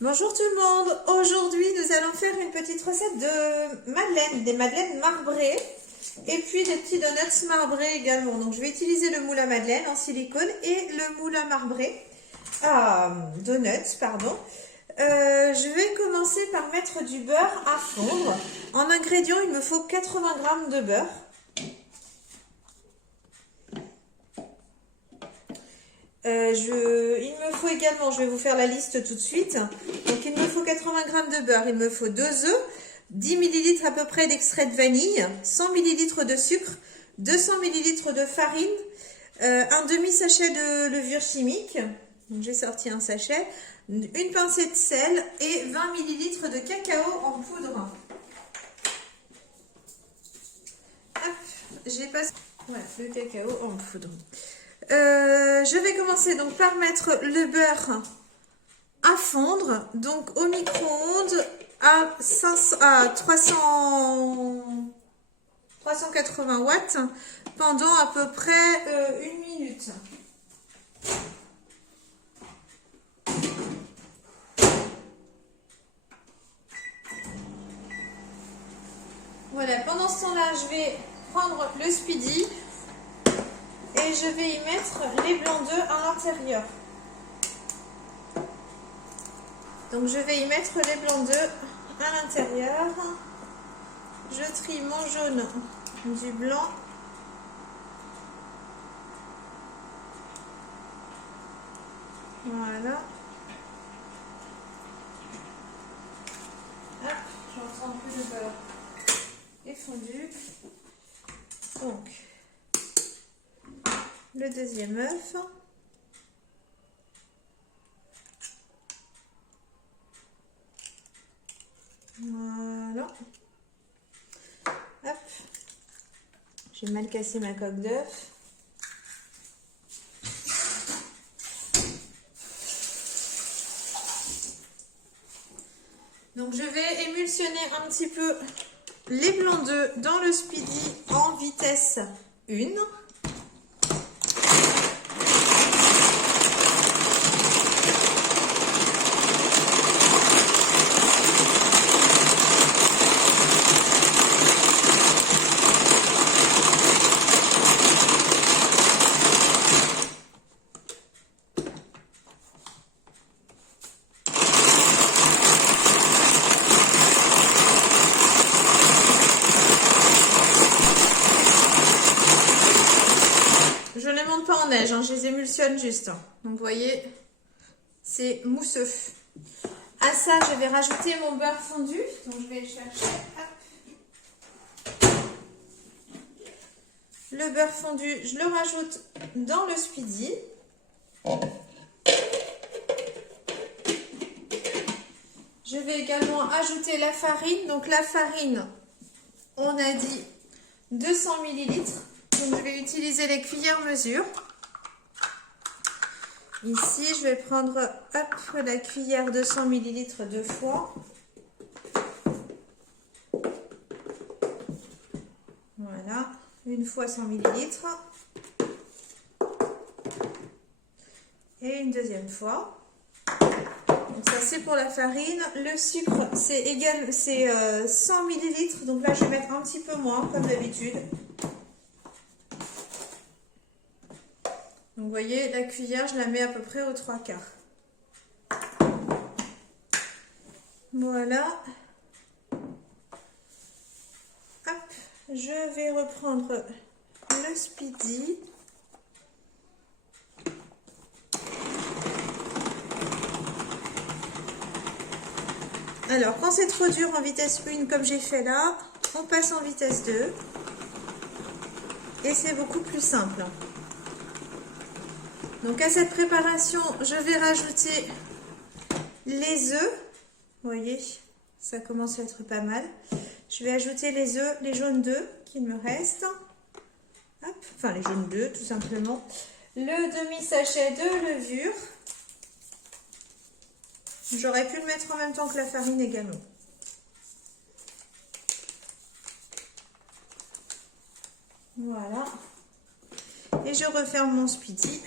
Bonjour tout le monde, aujourd'hui nous allons faire une petite recette de madeleines, des madeleines marbrées et puis des petits donuts marbrés également. Donc je vais utiliser le moule à madeleine en silicone et le moule à marbré, donuts pardon. Je vais commencer par mettre du beurre à fondre. En ingrédients il me faut 80 g de beurre. Il me faut également, je vais vous faire la liste tout de suite. Donc il me faut 80 g de beurre, il me faut 2 œufs, 10 ml à peu près d'extrait de vanille, 100 ml de sucre, 200 ml de farine, un demi-sachet de levure chimique, j'ai sorti un sachet, une pincée de sel et 20 ml de cacao en poudre. Hop, j'ai passé le cacao en poudre. Je vais commencer donc par mettre le beurre à fondre, donc au micro-ondes à 380 watts pendant à peu près 1 minute. Voilà, pendant ce temps-là, je vais prendre le speedy. Et je vais y mettre les blancs d'œufs à l'intérieur. Donc je vais y mettre les blancs d'œufs à l'intérieur. Je trie mon jaune du blanc. Voilà. Hop, j'entends un peu le beurre est fondu. Donc le deuxième œuf. Voilà. Hop. J'ai mal cassé ma coque d'œuf. Donc je vais émulsionner un petit peu les blancs d'œufs dans le speedy en vitesse 1. Je ne les monte pas en neige, je les émulsionne juste. Donc vous voyez, c'est mousseux. À ça, je vais rajouter mon beurre fondu. Donc je vais le chercher. Hop. Le beurre fondu, je le rajoute dans le speedy. Je vais également ajouter la farine. Donc la farine, on a dit 200 ml. Donc je vais utiliser les cuillères mesure. Ici, je vais prendre la cuillère de 100 ml de foie. Voilà, une fois 100 ml. Et une deuxième fois. Donc ça c'est pour la farine. Le sucre c'est 100 ml. Donc là je vais mettre un petit peu moins comme d'habitude. Donc vous voyez, la cuillère, je la mets à peu près aux 3/4. Voilà. Hop, je vais reprendre le speedy. Alors, quand c'est trop dur en vitesse 1, comme j'ai fait là, on passe en vitesse 2. Et c'est beaucoup plus simple. Donc à cette préparation, je vais rajouter les œufs. Vous voyez, ça commence à être pas mal. Je vais ajouter les œufs, les jaunes d'œufs qu'il me reste. Hop, enfin les jaunes d'œufs tout simplement. Le demi-sachet de levure. J'aurais pu le mettre en même temps que la farine également. Voilà. Et je referme mon speedy.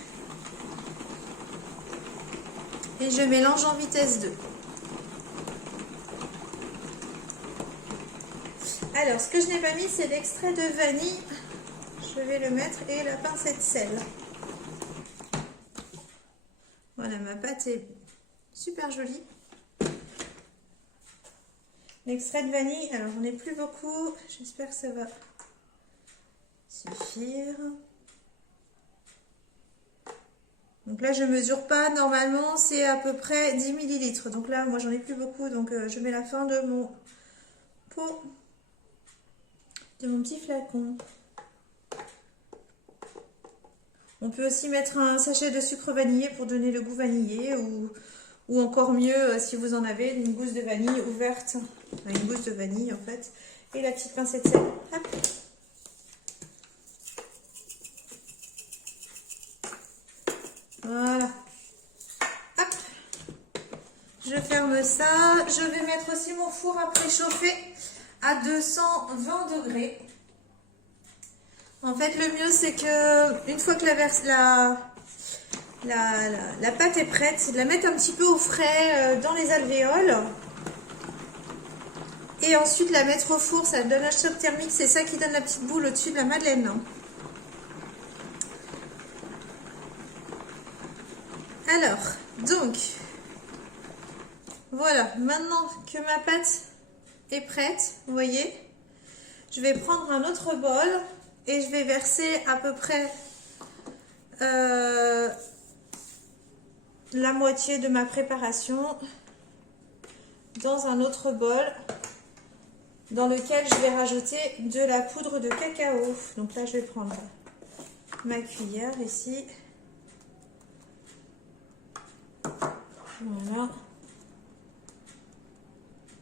Et je mélange en vitesse 2. Alors, ce que je n'ai pas mis, c'est l'extrait de vanille. Je vais le mettre et la pincette sel. Voilà, ma pâte est super jolie. L'extrait de vanille, alors j'en ai plus beaucoup. J'espère que ça va suffire. Donc là, je mesure pas. Normalement, c'est à peu près 10 ml. Donc là, moi, j'en ai plus beaucoup. Donc, je mets la fin de mon pot, de mon petit flacon. On peut aussi mettre un sachet de sucre vanillé pour donner le goût vanillé. Ou encore mieux, si vous en avez, une gousse de vanille ouverte. Une gousse de vanille, en fait. Et la petite pincette sel. Hop. Voilà. Hop. Je ferme ça. Je vais mettre aussi mon four à préchauffer à 220 degrés. En fait, le mieux, c'est que une fois que la pâte est prête, c'est de la mettre un petit peu au frais dans les alvéoles. Et ensuite la mettre au four. Ça donne un choc thermique. C'est ça qui donne la petite boule au-dessus de la madeleine. Alors, donc, voilà. Maintenant que ma pâte est prête, vous voyez, je vais prendre un autre bol et je vais verser à peu près la moitié de ma préparation dans un autre bol dans lequel je vais rajouter de la poudre de cacao. Donc là, je vais prendre ma cuillère ici. Voilà.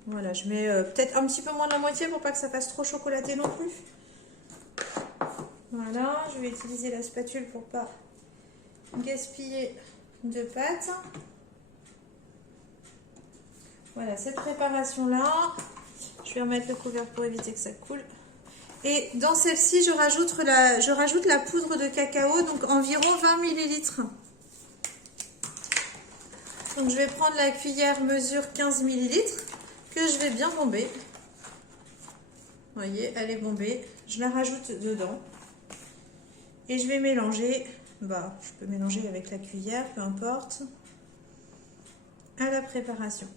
Voilà, je mets peut-être un petit peu moins de la moitié pour pas que ça fasse trop chocolaté non plus. Voilà, je vais utiliser la spatule pour pas gaspiller de pâte. Voilà, cette préparation-là, je vais remettre le couvercle pour éviter que ça coule. Et dans celle-ci, je rajoute la poudre de cacao, donc environ 20 ml. Donc je vais prendre la cuillère mesure 15 ml que je vais bien bomber. Vous voyez, elle est bombée. Je la rajoute dedans. Et je vais mélanger, je peux mélanger avec la cuillère, peu importe, à la préparation.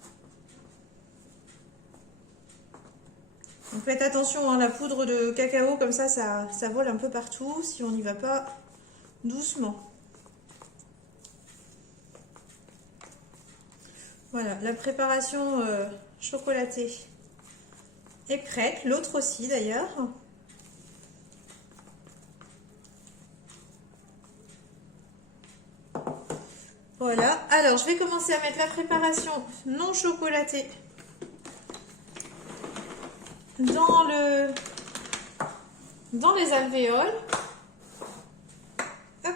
Donc faites attention, hein, la poudre de cacao, comme ça vole un peu partout si on n'y va pas doucement. Voilà, la préparation chocolatée est prête, l'autre aussi d'ailleurs. Voilà, alors je vais commencer à mettre la préparation non chocolatée dans les alvéoles. Hop,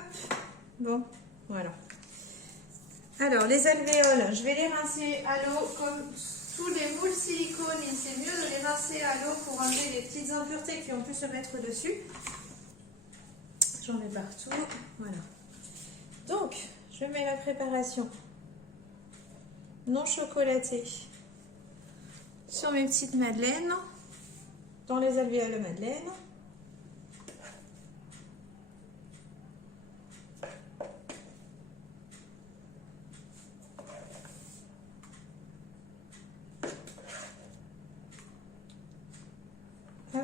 bon, voilà. Alors les alvéoles, je vais les rincer à l'eau comme tous les moules silicone. C'est mieux de les rincer à l'eau pour enlever les petites impuretés qui ont pu se mettre dessus. J'en mets partout, voilà. Donc, je mets la préparation non chocolatée sur mes petites madeleines, dans les alvéoles de madeleine. Hop.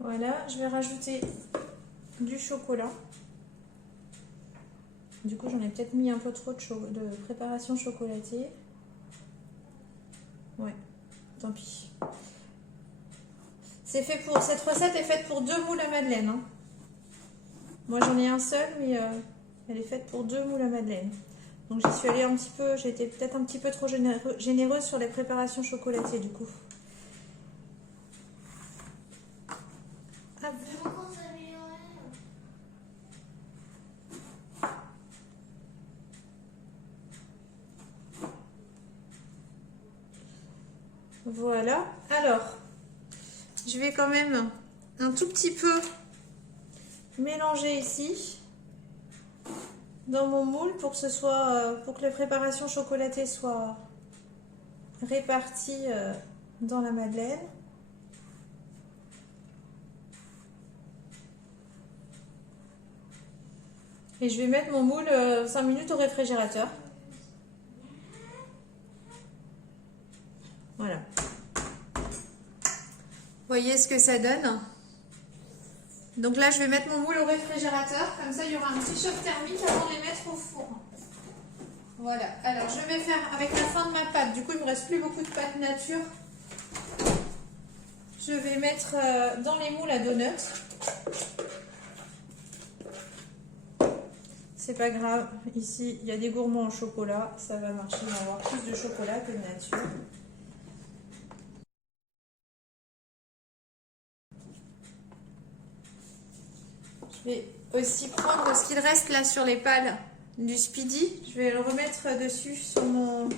Voilà, je vais rajouter du chocolat. Du coup, j'en ai peut-être mis un peu trop de préparation chocolatée. Ouais, tant pis. Cette recette est faite pour 2 moules à madeleine. Hein. Moi, j'en ai un seul, mais elle est faite pour 2 moules à madeleine. Donc, j'y suis allée un petit peu, j'ai été peut-être un petit peu trop généreuse sur les préparations chocolatées, du coup. Hop. Voilà. Alors, je vais quand même un tout petit peu mélanger ici dans mon moule pour que ce soit, pour que les préparations chocolatées soient réparties dans la madeleine. Et je vais mettre mon moule 5 minutes au réfrigérateur. Voilà. Voyez ce que ça donne. Donc là, je vais mettre mon moule au réfrigérateur. Comme ça, il y aura un petit choc thermique avant de les mettre au four. Voilà. Alors, je vais faire avec la fin de ma pâte. Du coup, il ne me reste plus beaucoup de pâte nature. Je vais mettre dans les moules à donuts. C'est pas grave. Ici, il y a des gourmands au chocolat. Ça va marcher. On va avoir plus de chocolat que de nature. Je vais aussi prendre ce qu'il reste là sur les pales du Speedy. Je vais le remettre dessus sur le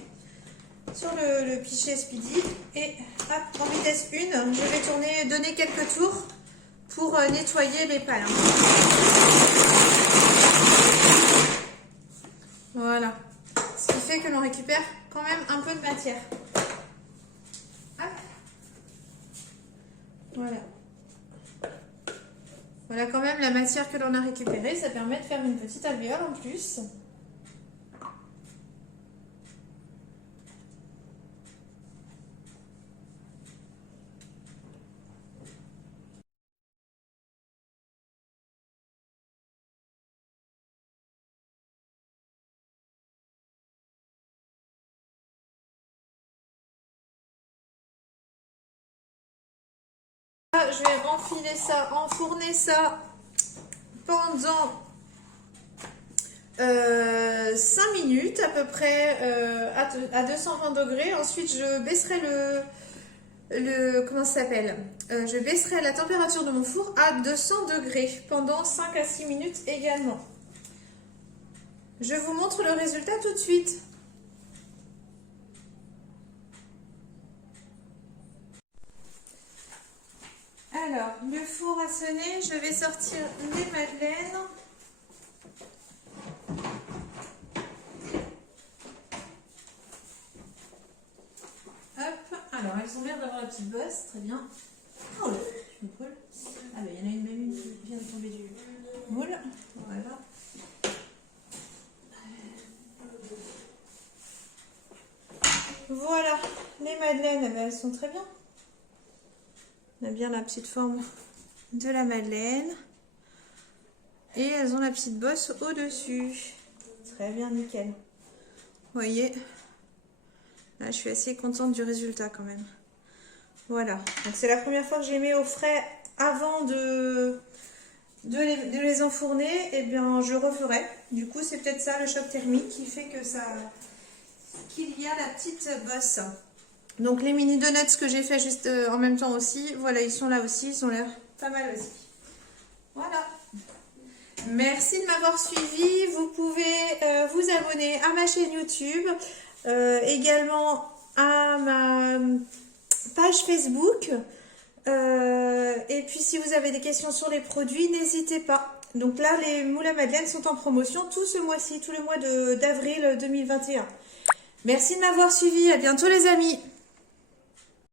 pichet Speedy. Et hop, en vitesse 1, je vais donner quelques tours pour nettoyer les pales. Voilà. Ce qui fait que l'on récupère quand même un peu de matière. Hop. Voilà. Voilà quand même la matière que l'on a récupérée. Ça permet de faire une petite alvéole en plus. Je vais enfiler ça, enfourner ça pendant 5 minutes à peu près à 220 degrés. Ensuite, je baisserai comment ça s'appelle, je baisserai la température de mon four à 200 degrés pendant 5 à 6 minutes également. Je vous montre le résultat tout de suite. Alors, le four a sonné, je vais sortir les madeleines. Hop, alors elles ont l'air d'avoir la petite bosse, très bien. Oh là, je me brûle. Ah ben il y en a même une qui vient de tomber du moule. Voilà. Voilà, les madeleines, elles sont très bien. On a bien la petite forme de la madeleine. Et elles ont la petite bosse au-dessus. Très bien, nickel. Vous voyez, là, je suis assez contente du résultat quand même. Voilà. Donc, c'est la première fois que je les mets au frais avant de les enfourner. Et bien, je referai. Du coup, c'est peut-être ça, le choc thermique, qui fait que qu'il y a la petite bosse. Donc les mini donuts que j'ai fait juste en même temps aussi, voilà, ils sont là aussi, ils ont l'air pas mal aussi. Voilà. Merci de m'avoir suivi. Vous pouvez vous abonner à ma chaîne YouTube, également à ma page Facebook. Et puis si vous avez des questions sur les produits, n'hésitez pas. Donc là, les moules à madeleine sont en promotion tout ce mois-ci, tout le mois d'avril 2021. Merci de m'avoir suivi. À bientôt les amis.